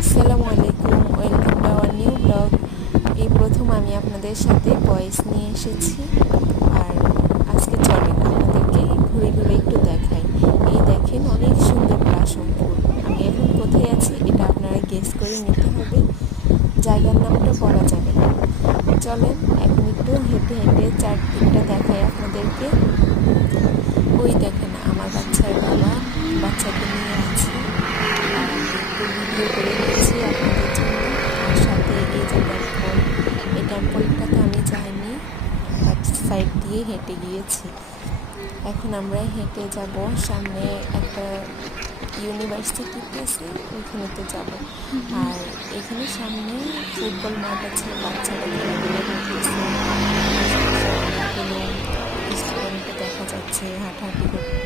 আসসালামু আলাইকুম, welcome to our new blog. এই প্রথম আমি আপনাদের সাথে ভয়েস নিয়ে এসেছি। আর আজকে চলেন আপনাদেরকে ঘুরে ঘুরে একটু দেখাই। এই দেখেন অনেক সুন্দর ব্লাসম ফুল। আমি এখন কোথায় আছি এটা আপনারা গেস করে নিতে হবে, জায়গার নামটা বলা যাবে না। চলেন এখন একটু হেঁটে হেঁটে চারদিকটা দেখাই আপনাদেরকে। ওই দেখেন আমার বাচ্চার বাবা বাচ্চাকে নিয়ে আছে, আর আমি একটু ভিডিও করে নিচ্ছি আপনাদের জন্য। আর সাথে এই যে টেম্পল, এই টেম্পলটাতে আমি যাইনি, বাট সাইড দিয়ে হেঁটে গিয়েছি। এখন আমরা হেঁটে যাব, সামনে একটা ইউনিভার্সিটি আছে, ওইখানেতে যাব। আর এখানে সামনে ফুটবল মাঠ আছে, বাচ্চারা খেলাধুলা করতেছে। আশেপাশে অনেকগুলো স্টুডেন্টকে দেখা যাচ্ছে হাঁটাহাঁটি করতে।